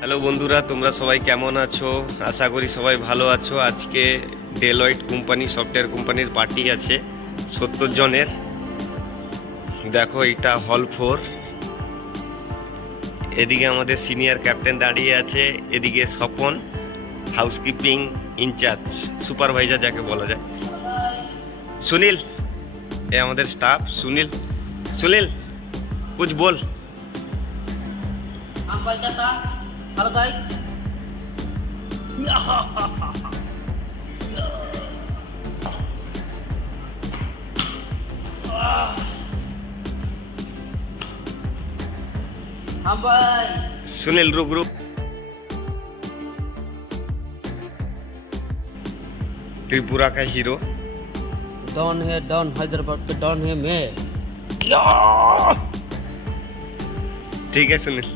Hello বন্ধুরা, তোমরা সবাই কেমন আছো? আশা করি সবাই ভালো আছো। আজকে ডেলয়েট কোম্পানি, সফটওয়্যার কোম্পানির পার্টি আছে 70 জনের। দেখো, এটা হল 4। এদিকে আমাদের সিনিয়র ক্যাপ্টেন দাঁড়িয়ে আছে, এদিকে স্বপন হাউসকিপিং ইনচার্জ, সুপারভাইজার যাকে বলা যায়। সুনীল, এ আমাদের স্টাফ। সুনীল, সুনীল কুছ বল। Halo guys. हाँ भाई। सुनील रुक रुक। त्रिपुरा का हीरो डॉन है, डॉन हैदराबाद के डॉन है मैं। ठीक है सुनील।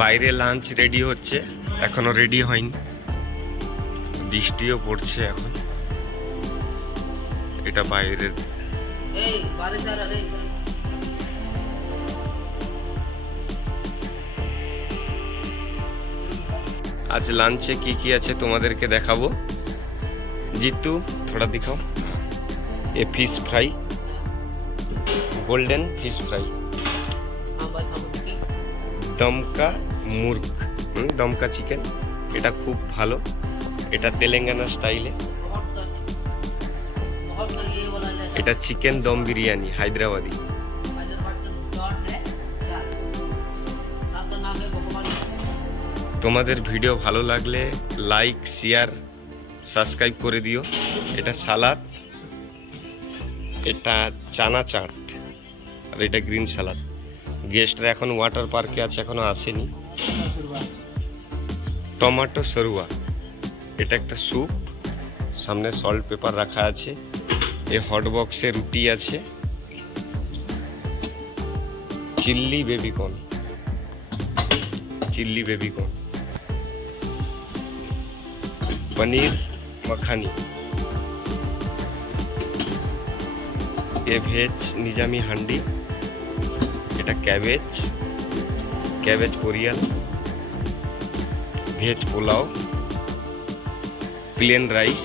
বাইরে লাঞ্চ রেডি হচ্ছে, এখনো রেডি হয়নি, বৃষ্টিও পড়ছে এখন। এটা বাইরের। এই বারিশ आ रहा रे। আজ লাঞ্চে কি কি আছে তোমাদেরকে দেখাবো। জিতু थोड़ा दिखाओ। ये fish fry, golden fish fry, हाँ भाई खाओ। দমকা মুর্গ, দমকা চিকেন। এটা খুব ভালো, এটা তেলেঙ্গানা স্টাইলে। बहुत का ये वाला ले। এটা চিকেন দম বিরিয়ানি হায়দ্রাবাদি। हैदराबाद के डॉन है। क्या? आपका नाम है भगवान। তোমাদের ভিডিও ভালো লাগলে লাইক, শেয়ার, সাবস্ক্রাইব করে দিও। এটা সালাদ, এটা চানা চাট, আর এটা গ্রিন সালাদ। গেস্টরা এখন ওয়াটার পার্কে আছে, এখনো আসেনি। টমেটো সরুয়া, এটা একটা স্যুপ, সামনে সল্ট পেপার রাখা আছে। এই হট বক্সে রুটি আছে। Chilli baby corn, chilli baby corn, paneer makhani, এ ভেজ নিজামি হান্ডি, এটা cabbage, cabbage poriyal, veg pulao, plain rice,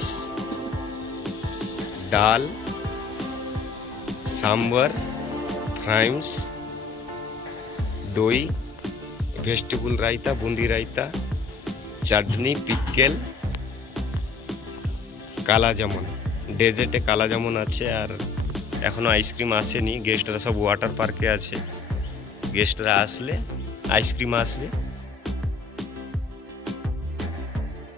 ডাল, সাম্বার, ফ্রাইমস, দই, ভেজিটেবল রায়তা, বুন্দি রায়তা, চাটনি, পিকেল, কালা জামুন। ডেজার্টে কালা জামুন আছে, আর এখনো আইসক্রিম আসেনি। গেস্টরা সব ওয়াটার পার্কে আছে, গেস্টরা আসলে আইসক্রিম আসবে।